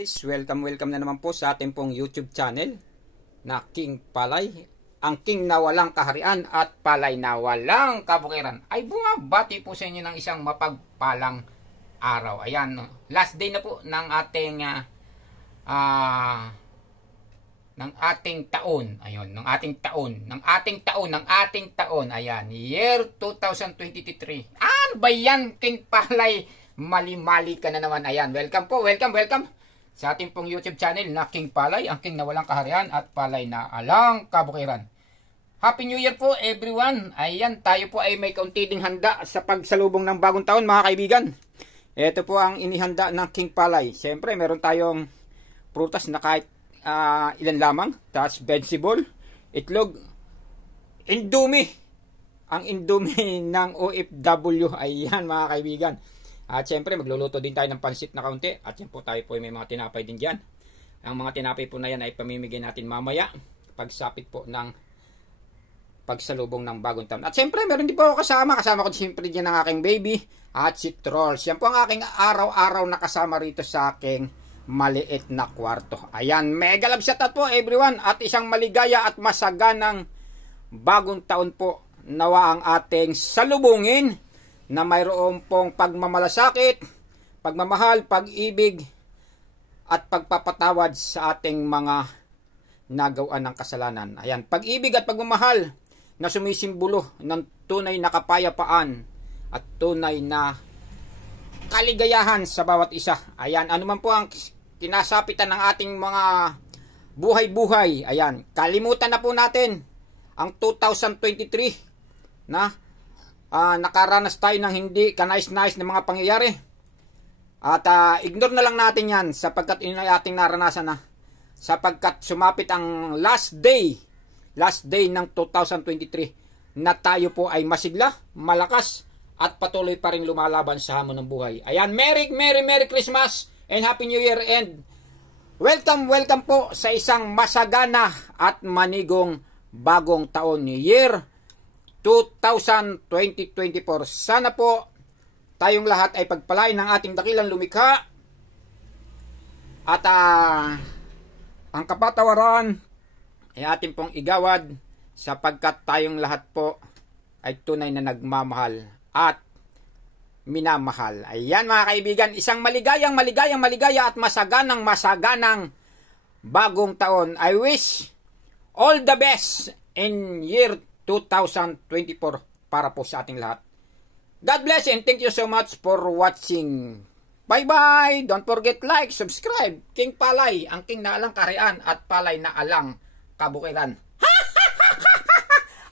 Guys, welcome na naman po sa ating pong YouTube channel na King Palay. Ang King na walang kaharian at Palay na walang kabukiran ay bumabati po sa inyo ng isang mapagpalang araw. Ayan, last day na po ng ating taon. Ayun, ng ating taon. Ayan, year 2023. Ano ba yan, King Palay? Mali-mali ka na naman. Ayan, welcome po, welcome sa ating pong YouTube channel na King Palay, ang King na walang kaharian at Palay na alang kabukiran. Happy New Year po everyone. Ayan, tayo po ay may kaunti ding handa sa pagsalubong ng bagong taon mga kaibigan. Ito po ang inihanda ng King Palay. Siyempre, meron tayong prutas na kahit ilan lamang. Tapos vegetable, itlog, Indomie. Ang Indomie ng OFW. Ayan mga kaibigan. At syempre, magluluto din tayo ng pansit na kaunti. At yan po, tayo po may mga tinapay din dyan. Ang mga tinapay po na yan ay pamimigay natin mamaya pagsapit po ng pagsalubong ng bagong taon. At syempre, meron din po ako kasama. Kasama ko syempre dyan ang aking baby at si Trolls. Yan po ang aking araw-araw na kasama rito sa aking maliit na kwarto. Ayan, mega love shoutout po everyone. At isang maligaya at masaganang bagong taon po nawa ang ating salubungin na mayroon pong pagmamalasakit, pagmamahal, pag-ibig, at pagpapatawad sa ating mga nagawaan ng kasalanan. Ayan, pag-ibig at pagmamahal na sumisimbolo ng tunay na kapayapaan at tunay na kaligayahan sa bawat isa. Ayan, ano man po ang kinasapitan ng ating mga buhay-buhay. Ayan, kalimutan na po natin ang 2023 na nakaranas tayo ng hindi kanais-nais na mga pangyayari. At ignore na lang natin yan sapagkat yun ay ating naranasan na. Sapagkat sumapit ang last day ng 2023 na tayo po ay masigla, malakas at patuloy pa rin lumalaban sa hamon ng buhay. Ayan, Merry Christmas and Happy New Year and welcome po sa isang masagana at manigong bagong taon, year 2024. Sana po tayong lahat ay pagpalain ng ating dakilang lumikha at ang kapatawaran ay ating pong igawad sapagkat tayong lahat po ay tunay na nagmamahal at minamahal. Ayan mga kaibigan, isang maligaya at masaganang bagong taon. I wish all the best in year 2024 para po sa ating lahat. God bless and thank you so much for watching. Bye-bye! Don't forget like, subscribe. King Palay, ang King na alang kaharian at Palay na alang kabukiran.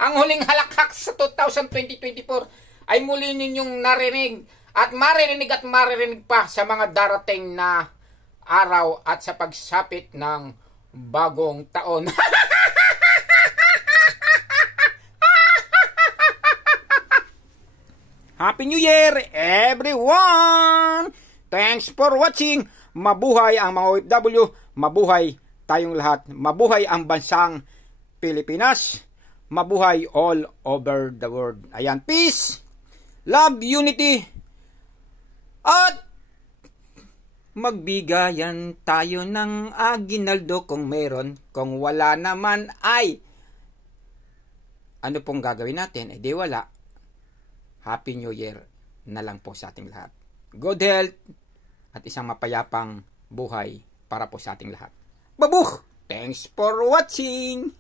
Ang huling halakhak sa 2024 ay muli ninyong narinig at maririnig pa sa mga darating na araw at sa pagsapit ng bagong taon. Happy New Year, everyone! Thanks for watching. Mabuhay ang mga OFW, mabuhay tayong lahat, mabuhay ang bansang Pilipinas, mabuhay all over the world. Ayan, peace, love, unity, at magbigayan tayo ng aginaldo kung meron. Kung wala naman ay ano pong gagawin natin? Eh di wala. Happy New Year na lang po sa ating lahat. Good health at isang mapayapang buhay para po sa ating lahat. Babuh! Thanks for watching!